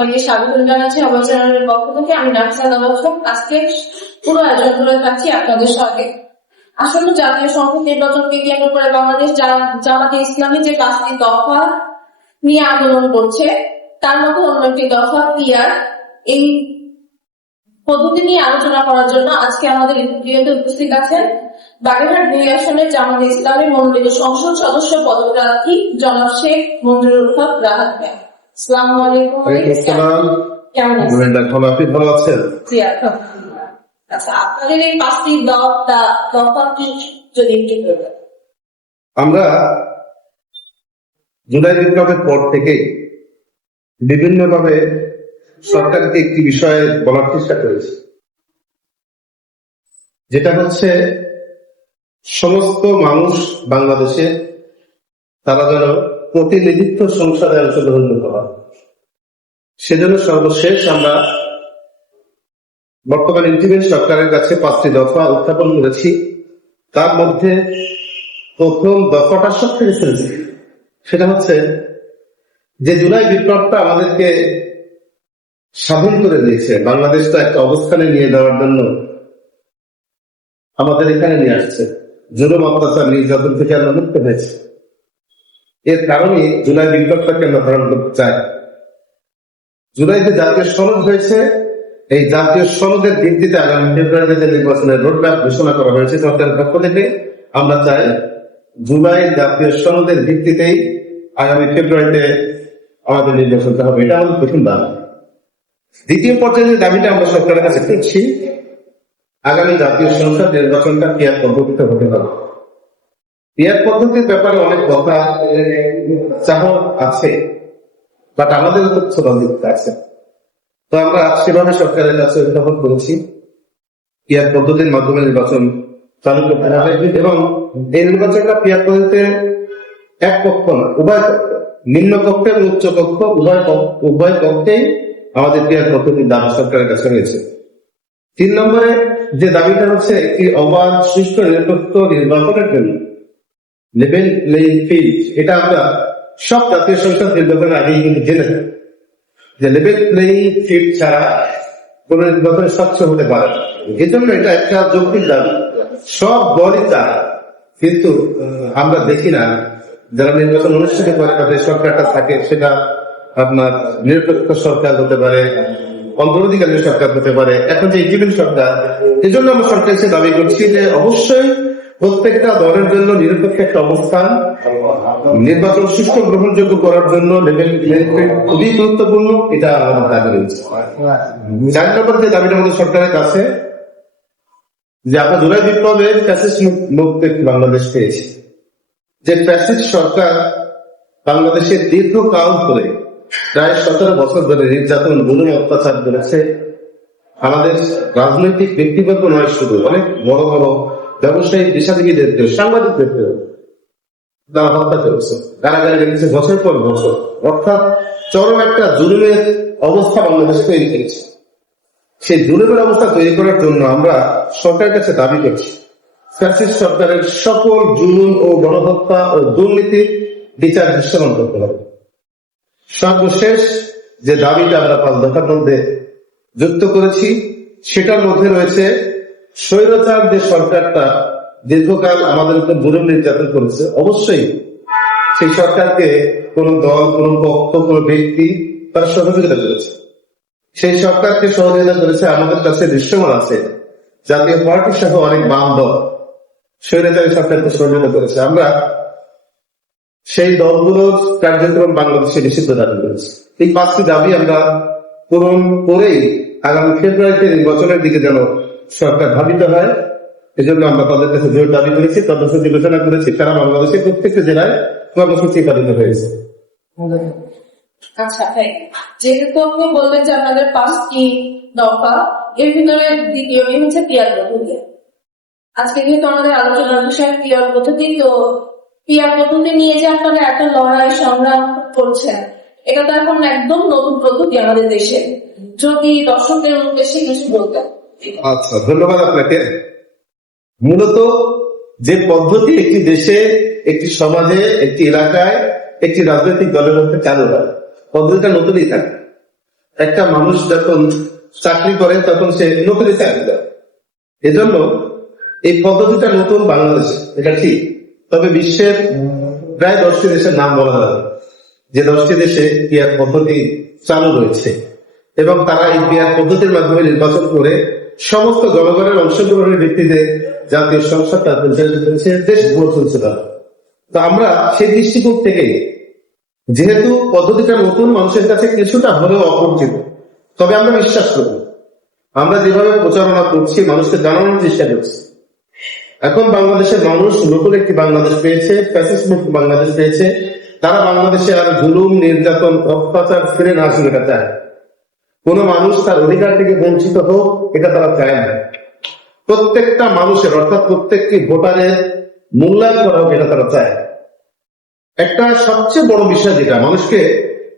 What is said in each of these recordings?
সবাইকে স্বাগত জানাচ্ছি আমার চ্যানেলের পক্ষ থেকে। আমি নাফিসা নবাব। আজকে পুরো আয়োজন করে থাকছি আপনাদের সঙ্গে। আসলে জাতীয় সংসদ নির্বাচনকে কেন্দ্র করে বাংলাদেশ জামাতে ইসলামী যে 5টি দফা নিয়ে আন্দোলন করছে, তার মধ্যে অন্য একটি দফা পিআর। এই পদ্ধতি নিয়ে আলোচনা করার জন্য আজকে আমাদের ভিডিওতে উপস্থিত আছেন বাগেরহাট 2 আসনের জামাতে ইসলামী মনোনীত সংসদ সদস্য পদপ্রার্থী জনাব শেখ মঞ্জুরুল হক রাহাত ভাই। আসসালামু আলাইকুম। কেমন আছেন? আপনি ভালো আছেন? জি আলহামদুলিল্লাহ। আচ্ছা, আপনাদের এই 5টি দফা কি যদি একটু বলবেন? আমরা জুলাই বিপ্লবের পর থেকে বিভিন্নভাবে সরকারকে একটি বিষয়ে বলার চেষ্টা করেছি, যেটা হচ্ছে সমস্ত মানুষ বাংলাদেশে তারা যেন প্রতিনিধিত্ব সংসদে অংশগ্রহণ করতে হয়। সেজন্য সর্বশেষ আমরা বর্তমান ইন্টিমেন্ট সরকারের কাছে 5টি দফা উত্থাপন করেছি। তার মধ্যে প্রথম দফাটা সব থেকে সেন্সিটিভ। সেটা হচ্ছে যে জুলাই বিপ্লবটা আমাদেরকে স্বাধীন করে দিয়েছে, বাংলাদেশটা একটা অবস্থানে নিয়ে যাওয়ার জন্য আমাদের এখানে নিয়ে আসছে। জুলুম অত্যাচার নির্যাতন থেকে আমরা মুক্ত হয়েছে। এর কারণে জুলাই বিপ্লবটাকে আমরা ধারণ করতে চাই। জুলাইতে জাতীয় সনদ হয়েছে, এই জাতীয় সনদের ভিত্তিতে আগামী ফেব্রুয়ারিতে নির্বাচনের রোডম্যাপ ঘোষণা করা হয়েছে সরকারের পক্ষ থেকে। আমরা চাই জুলাই জাতীয় সনদের ভিত্তিতেই আগামী ফেব্রুয়ারিতে আমাদের নির্বাচনটা হবে। এটা আমাদের প্রথম দাবি। দ্বিতীয় পর্যায়ে যে দাবিটা আমরা সরকারের কাছে করছি, আগামী জাতীয় সংসদ নির্বাচনটা পিআর পদ্ধতিতে হতে হবে। পিআর পদ্ধতির ব্যাপারে অনেক কথা চাহত আছে, বাট আমাদের তো ছোট আছে। তো আমরা সেভাবে সরকারের কাছে উত্থাপন করেছি পিআর পদ্ধতির মাধ্যমে নির্বাচন চালু করতে হবে, এবং এই নির্বাচনটা পিআর পদ্ধতিতে এক পক্ষ না, উভয় পক্ষ, নিম্ন কক্ষ এবং উচ্চ কক্ষ উভয় পক্ষেই আমাদের পিআর পদ্ধতির দাবি সরকারের কাছে রয়েছে। 3 নম্বরে যে দাবিটা হচ্ছে একটি অবাধ সুষ্ঠু নিরপেক্ষ নির্বাচনের জন্য লেভেল প্লেইং ফিল্ড। এটা আমরা সব জাতীয় সংসদ নির্বাচনের আগেই কিন্তু জেনে থাকি যে লেভেল প্লেইং ফিল্ড ছাড়া কোন নির্বাচন স্বচ্ছ হতে পারে না। এজন্য এটা একটা যৌক্তিক দাবি, সব দলই চায়, কিন্তু আমরা দেখি না যারা নির্বাচন অনুষ্ঠিত করে তাদের সরকারটা থাকে, সেটা আপনার নিরপেক্ষ সরকার হতে পারে, অন্তর্বর্তীকালীন সরকার হতে পারে, এখন যে ইন্টিমেন্ট সরকার। এজন্য আমরা সরকার হিসেবে দাবি করছি যে অবশ্যই প্রত্যেকটা দলের জন্য নিরপেক্ষ একটা অবস্থান, নির্বাচন সুষ্ঠু গ্রহণযোগ্য করার জন্য লেভেল খুবই গুরুত্বপূর্ণ। এটা আমাদের দাবি রয়েছে। 4 নম্বর যে দাবিটা আমাদের সরকারের কাছে, যে আমরা জুলাই বিপ্লবের ফ্যাসিস্ট মুক্ত বাংলাদেশ পেয়েছি। যে ফ্যাসিস্ট সরকার বাংলাদেশের দীর্ঘকাল ধরে প্রায় 17 বছর ধরে নির্যাতন জুলুম অত্যাচার করেছে, আমাদের রাজনৈতিক ব্যক্তিবর্গ নয়, শুধু অনেক বড় বড় ব্যবসায়ী পেশাজীবীদেরকেও, সাংবাদিকদেরকেও তারা হত্যা করেছে, কারাগারে রেখেছে বছর পর বছর। অর্থাৎ চরম একটা জুলুমের অবস্থা বাংলাদেশ তৈরি করেছে। সেই জুলুমের অবস্থা তৈরি করার জন্য আমরা সরকারের কাছে দাবি করছি ফ্যাসিস্ট সরকারের সকল জুলুম ও গণহত্যা ও দুর্নীতির বিচার দৃশ্যমান করতে হবে। সর্বশেষ যে দাবিটা আমরা 5 দফার মধ্যে যুক্ত করেছি, সেটার মধ্যে রয়েছে স্বৈরাচার যে সরকারটা দীর্ঘকাল আমাদের উপর জুলুম নির্যাতন করেছে, অবশ্যই সেই সরকারকে কোন দল, কোন পক্ষ, কোন ব্যক্তি তার সহযোগিতা করেছে। সেই সরকারকে সহযোগিতা করেছে, আমাদের কাছে দৃশ্যমান আছে জাতীয় পার্টি সহ অনেক বাম দল স্বৈরাচারী সরকারকে সহযোগিতা করেছে। আমরা সেই দলগুলোর কার্যক্রম বাংলাদেশে নিষিদ্ধ দাবি করেছি। এই 5টি দাবি আমরা পূরণ করেই আগামী ফেব্রুয়ারিতে নির্বাচনের দিকে যেন সরকার ধাবিত হয়, এজন্য আমরা তাদের কাছে জোর দাবি করেছি, কর্মসূচি ঘোষণা করেছি। সারা বাংলাদেশের প্রত্যেকটা জেলায় কর্মসূচি পালিত হয়েছে। আচ্ছা, যেহেতু আপনি বললেন যে আপনাদের 5টি দফা, এর ভিতরে দ্বিতীয় হচ্ছে পিআর পদ্ধতি। আজকে যেহেতু আমাদের আলোচনার বিষয় পিআর পদ্ধতি, তো পিআর পদ্ধতি নিয়ে যে আপনারা একটা লড়াই সংগ্রাম করছেন, এটা তো এখন একদম নতুন পদ্ধতি আমাদের দেশে। যদি দর্শকদের উদ্দেশ্যে কিছু বলতেন। আচ্ছা, ধন্যবাদ আপনাকে। মূলত যে পদ্ধতি একটি দেশে, একটি সমাজে, একটি এলাকায়, একটি রাজনৈতিক দলের মধ্যে চালু হয়, পদ্ধতিটা নতুনই থাকে। একটা মানুষ যখন চাকরি করে তখন সে নতুন চাকরি দেয়। এজন্য এই পদ্ধতিটা নতুন বাংলাদেশে, এটা ঠিক। তবে বিশ্বের প্রায় 10টি দেশের নাম বলা যাবে যে 10টি দেশে পিআর পদ্ধতি চালু রয়েছে এবং তারা এই পিআর পদ্ধতির মাধ্যমে নির্বাচন করে সমস্ত জনগণের অংশগ্রহণের ভিত্তিতে জাতীয় সংসদটা পরিচালিত করেছে, দেশ চলছে তারা। তো আমরা সেই দৃষ্টিকোণ থেকে যেহেতু পদ্ধতিটা নতুন, মানুষের কাছে কিছুটা হলেও অপরিচিত, তবে আমরা বিশ্বাস করি আমরা যেভাবে প্রচারণা করছি, মানুষকে জানানোর চেষ্টা করছি। এখন বাংলাদেশের মানুষ নতুন একটি বাংলাদেশ পেয়েছে, ফ্যাসিস্ট মুক্ত বাংলাদেশ পেয়েছে। তারা বাংলাদেশে আর জুলুম, নির্যাতন, অত্যাচার ফিরে না আসুন এটা চায়। কোন মানুষ তার অধিকার থেকে বঞ্চিত হোক এটা তারা চায় না। প্রত্যেকটা মানুষের অর্থাৎ প্রত্যেকটি ভোটারের মূল্যায়ন করা হোক এটা তারা চায়। একটা সবচেয়ে বড় বিষয় যেটা মানুষকে,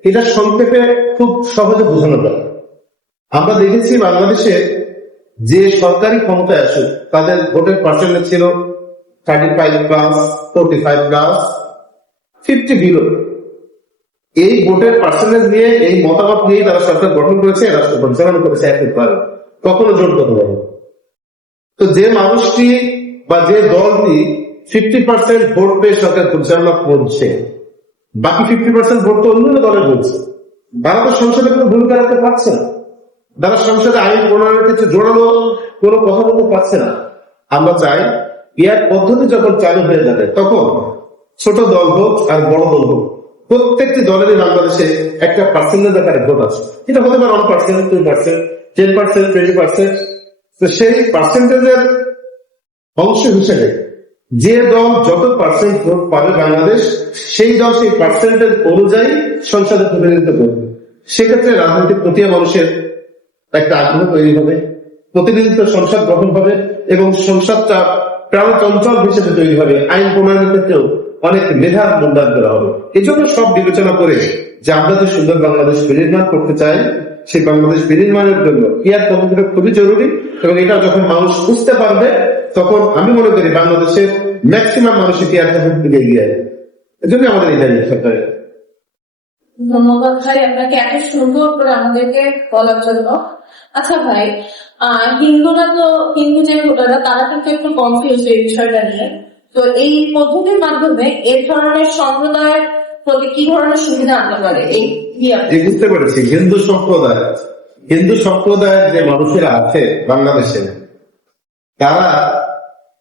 এটা সংক্ষেপে খুব সহজে বোঝানো যায়। আমরা দেখেছি বাংলাদেশে যে সরকারি ক্ষমতায় আসুক তাদের ভোটের পার্সেন্টেজ ছিল 35+, 45+, 50 বিলো। এই ভোটের পার্সেন্টেজ নিয়ে, এই মতামত নিয়ে তারা সরকার গঠন করেছে, রাষ্ট্র পরিচালনা করেছে একইভাবে, কখনো জোরগত হবে। তো যে মানুষটি বা যে দলটি 50% ভোট পেয়ে সরকার পরিচালনা করছে, বাকি 50% ভোট তো অন্য দলের বলছে, তারা তো সংসদে কোনো ভূমিকা রাখতে পারছে না, তারা সংসদে আইন প্রণয়নের ক্ষেত্রে জোরালো কোনো কথা বলতে পারছে না। আমরা চাই ইয়ার পদ্ধতি যখন চালু হয়ে যাবে তখন ছোট দল হোক আর বড় দল হোক, প্রত্যেকটি দলেরই বাংলাদেশে একটা পার্সেন্টেজ আকারে ভোট আছে। এটা হতে পারে 1%, 2%, 10%, 20%। তো সেই পার্সেন্টেজের অংশ হিসেবে যে দল যত পার্সেন্ট ভোট পাবে বাংলাদেশ, সেই দল সেই পার্সেন্টেজ অনুযায়ী সংসদে প্রতিনিধিত্ব করবে। সেক্ষেত্রে রাজনৈতিক প্রক্রিয়া মানুষের একটা আগ্রহ তৈরি হবে, প্রতিনিধিত্ব সংসদ গঠন হবে এবং সংসদটা প্রাণচঞ্চল হিসেবে তৈরি হবে। আইন প্রণয়নের ক্ষেত্রেও অনেক মেধার মূল্যায়ন করা হবে। এই জন্য সব বিবেচনা করে যে আমরা যে সুন্দর বাংলাদেশ বিনির্মাণ করতে চাই, সেই বাংলাদেশ বিনির্মাণের জন্য পিআর পদ্ধতিটা খুবই জরুরি এবং এটা যখন মানুষ বুঝতে পারবে তখন আমি মনে করি বাংলাদেশের ম্যাক্সিমাম মানুষই পিআর পদ্ধতি দিকে এগিয়ে আসবে। এই জন্য আমাদের এই দায়িত্ব সরকারের। ধন্যবাদ ভাই আপনাকে এত সুন্দর করে আমাদেরকে বলার জন্য। আচ্ছা ভাই, হিন্দুরা তো, হিন্দু যে ভোটাররা তারা কিন্তু একটু কনফিউজ এই বিষয়টা নিয়ে। তো এই পদ্ধতির মাধ্যমে এই ধরনের সম্প্রদায়ের প্রতি কি ধরনের সুবিধা আনতে পারে এই বুঝতে পেরেছি। হিন্দু সম্প্রদায়ের যে মানুষেরা আছে বাংলাদেশে, তারা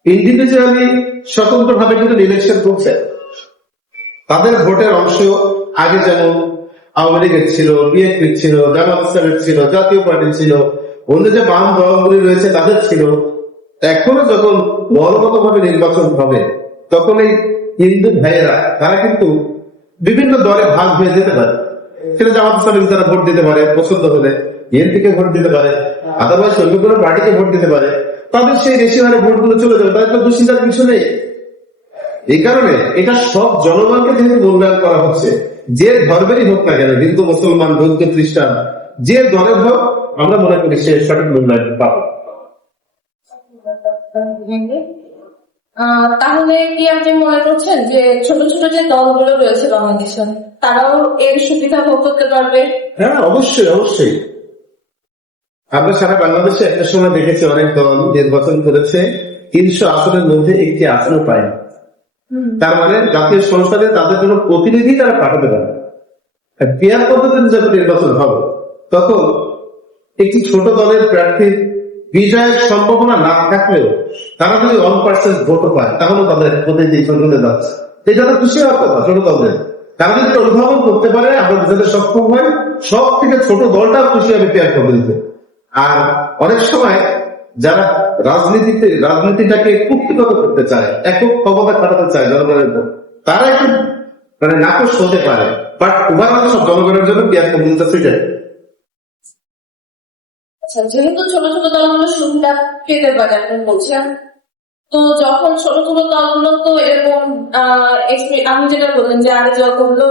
ইন্ডিভিজুয়ালি স্বতন্ত্রভাবে কিন্তু ইলেকশন করছে। তাদের ভোটের অংশ আগে যেমন আওয়ামী লীগের ছিল, বিএনপি ছিল, জামাত ইসলামের ছিল, জাতীয় পার্টি ছিল, অন্য যে বাম দলগুলি রয়েছে তাদের ছিল। এখনো যখন দলগতভাবে নির্বাচন হবে তখন এই হিন্দু ভাইয়েরা তারা কিন্তু বিভিন্ন দলে ভাগ হয়ে যেতে পারে। সেটা জামাত ইসলামী তারা ভোট দিতে পারে পছন্দ হলে, বিএনপিকে ভোট দিতে পারে, আদারওয়াইজ অন্য কোনো পার্টিকে ভোট দিতে পারে। তাদের সেই বেশি হারে ভোটগুলো চলে যাবে, তাদের তো দুশ্চিন্তার কিছু নেই। এই কারণে এটা সব জনগণকে যেহেতু মূল্যায়ন করা হচ্ছে, যে ধর্মেরই হোক না কেন, হিন্দু, মুসলমান, বৌদ্ধ, খ্রিস্টান, যে দলের হোক, আমরা মনে করি সে সঠিক মূল্যায়ন পাবে। তাহলে কি আপনি মনে করছেন যে ছোট ছোট যে দলগুলো রয়েছে বাংলাদেশে তারাও এর সুবিধা ভোগ করতে পারবে? হ্যাঁ, অবশ্যই অবশ্যই। আমরা সারা বাংলাদেশে একটা সময় দেখেছি অনেক দল নির্বাচন করেছে 300 আসনের মধ্যে একটি আসনও পায়। তার মানে জাতীয় সংসদে তাদের কোনো প্রতিনিধি তারা পাঠাতে পারে। পিআর পদ্ধতিতে যখন নির্বাচন হবে তখন একটি ছোট দলের প্রার্থীর বিজয়ের সম্ভাবনা না থাকলেও তারা যদি 1% ভোটও পায় তাহলে তাদের প্রতিনিধি সংসদে যাচ্ছে। এটা তো খুশি হওয়ার কথা ছোট দলের। তারা যদি অনুধাবন করতে পারে, আমরা যাদের সক্ষম হয়, সব থেকে ছোট দলটাও খুশি হবে পিআর পদ্ধতিতে। আর অনেক সময় যারা রাজনীতিটাকে কুক্ষিগত করতে চায়, একক ক্ষমতা খাটাতে চায় জনগণের উপর, তারা একটু মানে নাকশ হতে পারে, বাট ওভারঅল সব জনগণের জন্য পিআর পদ্ধতিটা সুইটার। আচ্ছা, যেহেতু ছোট ছোট দলগুলো সুবিধা পেতে পারে আপনি বলছেন, তো যখন ছোট ছোট দলগুলো তো এরকম আমি যেটা বললেন যে আগে যতগুলো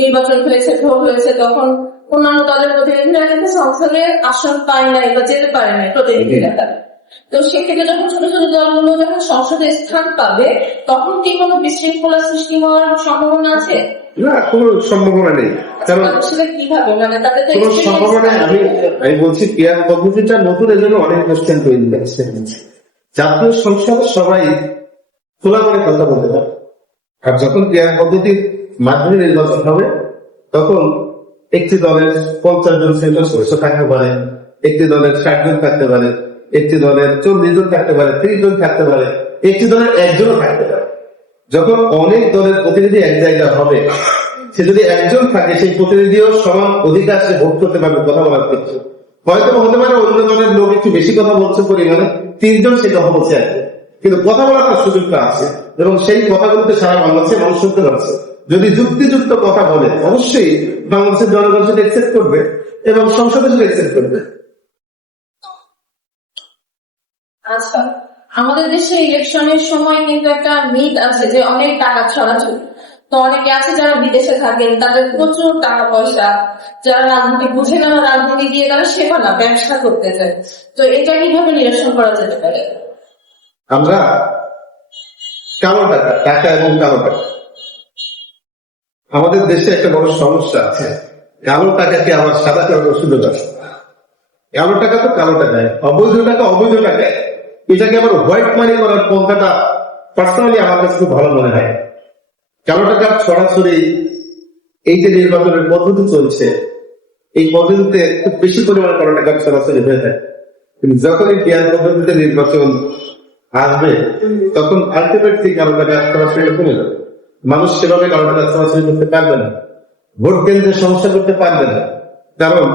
নির্বাচন হয়েছে, ভোট হয়েছে, তখন অন্যান্য দলের প্রতিনিধিরা কিন্তু সংসদে আসন পায় নাই বা যেতে পারে নাই প্রতিনিধিরা। তো সেক্ষেত্রে যখন ছোট ছোট দলগুলো যখন সংসদে স্থান পাবে, তখন কি কোনো বিশৃঙ্খলা সৃষ্টি হওয়ার সম্ভাবনা আছে? না, কোনো সম্ভাবনা নেই। কারণ সেটা কিভাবে, মানে তাদের তো কোনো experience সম্ভাবনা নেই। আছে। আমি বলছি পেয়ার পদ্ধতিটা নতুন, এজন্য অনেক কোশ্চেন তৈরি হচ্ছে। জাতীয় সংসদে সবাই খোলা করে কথা বলতে পারে, আর যখন পেয়ার পদ্ধতির মাধ্যমে নির্বাচন হবে তখন একটি দলের 50 জন সেন্টার সদস্য থাকতে পারে, একটি দলের 60 জন থাকতে পারে, একটি দলের 40 জন থাকতে পারে, 30 জন থাকতে পারে, একটি দলের একজনও থাকতে পারে। যখন অনেক দলের প্রতিনিধি এক জায়গায় হবে, সে যদি একজন থাকে সেই প্রতিনিধিও সমান অধিকার সে ভোট করতে পারবে কথা বলার ক্ষেত্রে। হয়তো হতে পারে অন্য দলের লোক একটু বেশি কথা বলছে পরিমাণে, 3 জন সে কথা বলছে একজন, কিন্তু কথা বলার তার সুযোগটা আছে এবং সেই কথাগুলোতে সারা বাংলাদেশের মানুষ শুনতে পাচ্ছে। যদি যুক্তিযুক্ত কথা বলে অবশ্যই বাংলাদেশের জনগণ সেটা একসেপ্ট করবে এবং সংসদে সেটা একসেপ্ট করবে। আচ্ছা, আমাদের দেশে ইলেকশনের সময় কিন্তু একটা মিথ আছে যে অনেক টাকা ছড়াছড়ি। তো অনেকে আছে যারা বিদেশে থাকেন, তাদের প্রচুর টাকা পয়সা, যারা রাজনীতি বুঝে না, রাজনীতি দিয়ে তারা সেবা না ব্যবসা করতে চায়। তো এটা কিভাবে নিরসন করা যেতে পারে? আমরা কালো টাকা, টাকা এবং কালো টাকা, আমাদের দেশে একটা বড় সমস্যা আছে। কালো টাকাকে আবার সাদা করার সুযোগ আছে। কালো টাকা তো কালো টাকায়, অবৈধ টাকা অবৈধ টাকায়, এটাকে আবার হোয়াইট মানি করার পন্থাটা পার্সোনালি আমার কাছে খুব ভালো মনে হয়। কালো টাকা ছড়াছড়ি, এই যে নির্বাচনের পদ্ধতি চলছে, এই পদ্ধতিতে খুব বেশি পরিমাণে কালো টাকা ছড়াছড়ি হয়ে থাকে। কিন্তু যখন এই পেয়ার পদ্ধতিতে নির্বাচন আসবে তখন আলটিমেটলি কালো টাকা ছড়াছড়ি কমে যাবে। মানুষ সেভাবে কালো টাকা ছড়াছড়ি করতে পারবে না, ভোট কেন্দ্রে সমস্যা করতে পারবে না, কারণ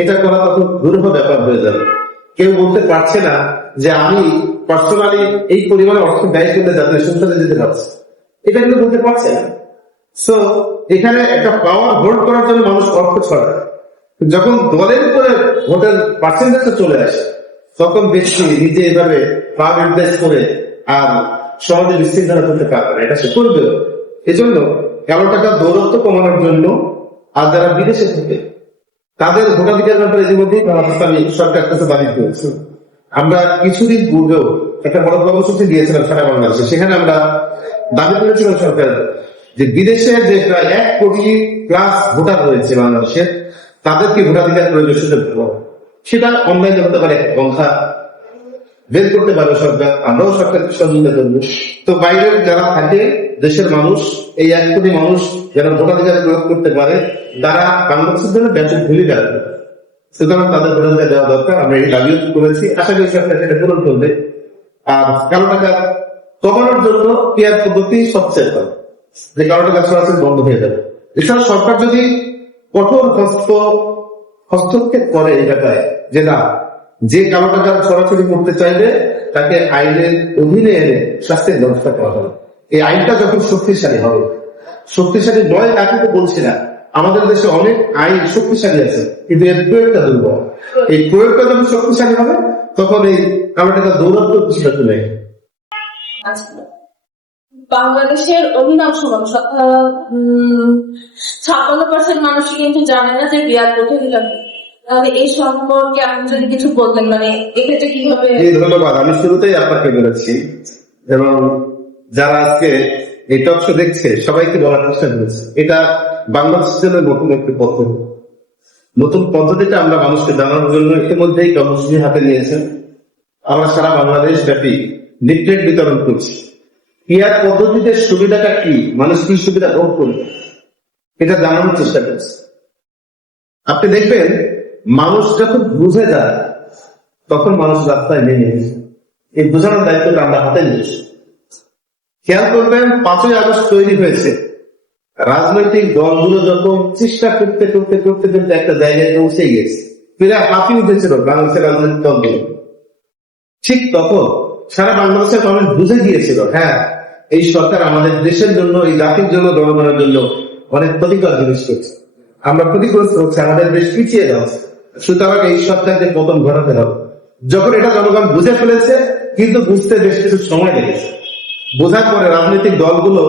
এটা করা তখন দুরূহ ব্যাপার হয়ে যাবে। কেউ বলতে পারছে না যে আমি পার্সোনালি এই পরিমাণে অর্থ ব্যয় করলে জাতীয় সংসদে যেতে পারছি, এটা কিন্তু বলতে পারছে না। সো এখানে একটা পাওয়ার হোল্ড করার জন্য মানুষ অর্থ ছড়ায়। যখন দলের উপরে ভোটের পার্সেন্টেজটা চলে আসে তখন ব্যক্তি নিজে এভাবে পাওয়ার ইনভেস্ট করে আর সমাজে বিশৃঙ্খলা করতে পারবে না, এটা সে করবে। এজন্য কালো টাকা দৌরত্ব কমানোর জন্য আর যারা বিদেশে থাকে তাদের ভোটাধিকার ব্যাপারে ইতিমধ্যেই পাকিস্তানি সরকার কাছে দাবি করেছে। আমরা কিছুদিন পূর্বেও একটা বড় কর্মসূচি দিয়েছিলাম সারা বাংলাদেশে, সেখানে আমরা দাবি করেছিলাম সরকার যে বিদেশে যে প্রায় 1 কোটি প্লাস ভোটার রয়েছে বাংলাদেশে, তাদেরকে ভোটাধিকার প্রয়োজন সুযোগ দেবো। সেটা অনলাইনে হতে পারে, পন্থা বের করতে পারবে সরকার, আমরাও সরকারকে সহযোগিতা করবো। তো বাইরের যারা থাকে দেশের মানুষ, এই 1 কোটি মানুষ যারা ভোটাধিকার প্রয়োগ করতে পারে, তারা বাংলাদেশের জন্য ব্যাপক ভূমিকা রাখবে। সুতরাং তাদের ভোটাধিকার দেওয়া দরকার। আমরা এই দাবিও করেছি, আশা করি সরকার সেটা পূরণ করবে। আর কালো টাকা কমানোর জন্য পেয়ার পদ্ধতি সবচেয়ে ভালো, যে কালো টাকা সরাসরি বন্ধ হয়ে যাবে। এছাড়া সরকার যদি কঠোর হস্তক্ষেপ করে এই ব্যাপারে, যে না, যে কালো টাকা ছড়াছড়ি করতে চাইবে তাকে আইনের অধীনে এনে শাস্তির ব্যবস্থা করা হবে। এই আইনটা যখন শক্তিশালী হবে, শক্তিশালী নয় তাকে তো বলছি না, আমাদের দেশে অনেক আইন শক্তিশালী আছে কিন্তু এর প্রয়োগটা দুর্বল। এই প্রয়োগটা যখন শক্তিশালী হবে তখন এই কালো টাকা দৌরাত্ম কিছুটা চলে আসবে। আচ্ছা, বাংলাদেশের অধিকাংশ মানুষ 56% মানুষই কিন্তু জানে না যে পেয়ার পদ্ধতিটা কি। তাহলে এই সম্পর্কে আপনি যদি কিছু বলতেন, মানে এক্ষেত্রে কিভাবে? ধন্যবাদ। আমি শুরুতেই আপনাকে বলেছি এবং যারা আজকে এই টক শো দেখছে সবাইকে বলার চেষ্টা করেছে, এটা বাংলাদেশের জন্য নতুন একটি পদ্ধতি। নতুন পদ্ধতিটা আমরা মানুষকে জানানোর জন্য ইতিমধ্যেই কর্মসূচি হাতে নিয়েছেন। আমরা সারা বাংলাদেশ ব্যাপী লিফলেট বিতরণ করছি। পেয়ার পদ্ধতিতে সুবিধাটা কি, মানুষ কি সুবিধা ভোগ করবে, এটা জানানোর চেষ্টা করছি। আপনি দেখবেন মানুষ যখন বুঝে যায় তখন মানুষ রাস্তায় নেমে এসেছে। এই বোঝানোর দায়িত্বটা আমরা হাতে নিয়েছি। খেয়াল করবেন 5ই আগস্ট তৈরি হয়েছে, রাজনৈতিক দলগুলো যখন চেষ্টা করতে করতে করতে করতে একটা জায়গায় পৌঁছে গেছে, প্রায় হাঁপিয়ে উঠেছিল বাংলাদেশের রাজনৈতিক দলগুলো। ঠিক তখন সারা বাংলাদেশের মানুষ বুঝে গিয়েছিল, হ্যাঁ, এই সরকার আমাদের দেশের জন্য, এই জাতির জন্য, জনগণের জন্য অনেক ক্ষতিকর জিনিস করছে, আমরা ক্ষতিগ্রস্ত হচ্ছে, আমাদের দেশ পিছিয়ে যাচ্ছে। সুতরাং এই সরকারকে পতন ঘটাতে হবে। যখন এটা জনগণ বুঝে ফেলেছে, কিন্তু বুঝতে বেশ কিছু সময় লেগেছে, বোঝার পরে রাজনৈতিক দলগুলো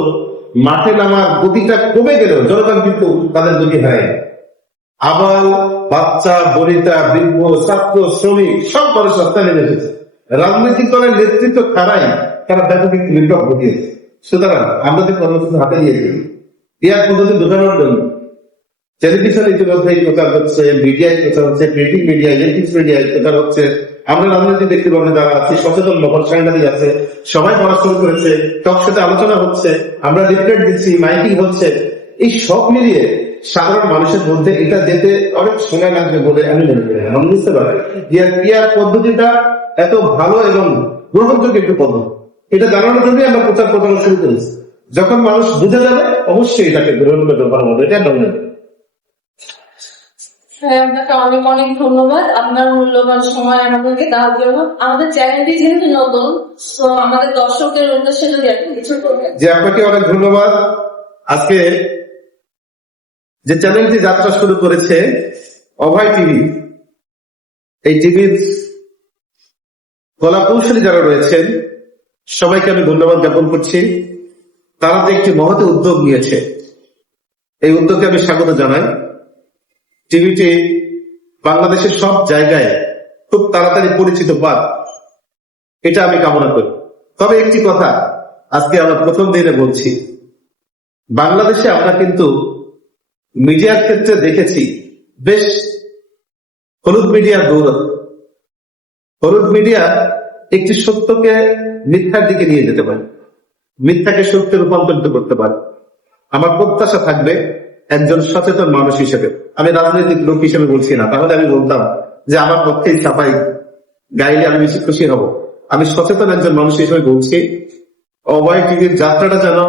মাঠে নামার গতিটা কমে গেলেও জনগণ কিন্তু তাদের গতি হারায়। আবাল, বাচ্চা, বনিতা, বৃদ্ধ, ছাত্র, শ্রমিক সব মানুষ রাস্তায় নেমে এসেছে রাজনৈতিক দলের নেতৃত্ব ছাড়াই তারা ব্যাপক বিপ্লব ঘটিয়েছে। সুতরাং আমরা যে কর্মসূচি হাতে নিয়েছি ইয়ার পদ্ধতি ঢোকানোর জন্য টেলিভিশন ইতিমধ্যে প্রচার হচ্ছে, মিডিয়ায় প্রচার হচ্ছে, প্রিন্টিং মিডিয়া, ইলেকট্রিক মিডিয়ায় প্রচার হচ্ছে। আমরা রাজনৈতিক ব্যক্তিবর্গে যারা আছি, সচেতন মহল সাংবাদিক আছে, সবাই পড়াশোনা করেছে, টক সাথে আলোচনা হচ্ছে, আমরা লিফলেট দিচ্ছি, মাইকিং হচ্ছে। এই সব মিলিয়ে সাধারণ মানুষের মধ্যে এটা যেতে অনেক সময় লাগবে বলে আমি মনে করি। আমি বুঝতে পারি যে পিআর পদ্ধতিটা এত ভালো এবং গ্রহণযোগ্য একটি পদ্ধতি, এটা জানানোর জন্যই আমরা প্রচার প্রচারণা শুরু করেছি। যখন মানুষ বুঝে যাবে অবশ্যই এটাকে গ্রহণ করতে পারবো, এটা নয়। হ্যাঁ, আপনাকে অনেক অনেক ধন্যবাদ আপনার মূল্যবান সময় আমাদেরকে দেওয়ার জন্য। আমাদের চ্যানেলটি যেহেতু নতুন, তো আমাদের দর্শকদের উদ্দেশ্যে যদি আপনি কিছু করবেন। যে আপনাকে অনেক ধন্যবাদ। আজকে যে চ্যানেলটি যাত্রা শুরু করেছে অভয় টিভি, এই টিভির কলাকৌশলী যারা রয়েছেন সবাইকে আমি ধন্যবাদ জ্ঞাপন করছি। তারা যে একটি মহৎ উদ্যোগ নিয়েছে, এই উদ্যোগকে আমি স্বাগত জানাই। টিভিটি বাংলাদেশের সব জায়গায় খুব তাড়াতাড়ি পরিচিত পাক, এটা আমি কামনা করি। তবে একটি কথা আজকে আমরা প্রথম দিনে বলছি, বাংলাদেশে আমরা কিন্তু মিডিয়ার ক্ষেত্রে দেখেছি বেশ হলুদ মিডিয়ার দৌলত। হলুদ মিডিয়া একটি সত্যকে মিথ্যার দিকে নিয়ে যেতে পারে, মিথ্যাকে সত্যে রূপান্তরিত করতে পারে। আমার প্রত্যাশা থাকবে একজন সচেতন মানুষ হিসেবে, আমি রাজনৈতিক লোক হিসেবে বলছি না, তাহলে আমি বলতাম যে আমার পক্ষেই ছাপাই গাইলে আমি বেশি খুশি হব। আমি সচেতন একজন মানুষ হিসেবে বলছি, অভয় টিভির যাত্রাটা যেন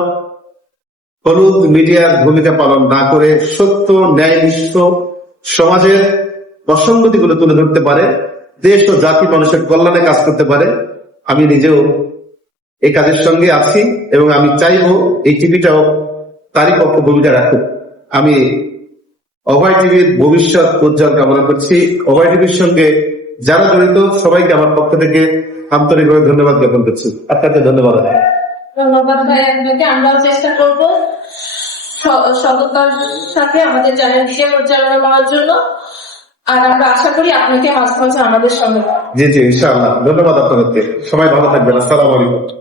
হলুদ মিডিয়ার ভূমিকা পালন না করে সত্য, ন্যায়নিষ্ঠ সমাজের অসঙ্গতিগুলো তুলে ধরতে পারে, দেশ ও জাতি মানুষের কল্যাণে কাজ করতে পারে। আমি নিজেও এই কাজের সঙ্গে আছি এবং আমি চাইবো এই টিভিটাও তারই পক্ষ ভূমিকা রাখুক। আমি অভয় টিভির ভবিষ্যৎ উজ্জ্বল কামনা করছি। অভয় টিভির সঙ্গে যারা জড়িত সবাইকে আমার পক্ষ থেকে আন্তরিকভাবে ধন্যবাদ জ্ঞাপন করছি। আপনাকে ধন্যবাদ। ধন্যবাদ ভাই আপনাকে। আমরাও চেষ্টা করবো সততার সাথে আমাদের চ্যানেলটিকে পরিচালনা করার জন্য, আর আমরা আশা করি আপনাকে মাঝে মাঝে আমাদের সঙ্গে। জি জি, ইনশাআল্লাহ। ধন্যবাদ আপনাদেরকে। সবাই ভালো থাকবেন। আসসালামু আলাইকুম।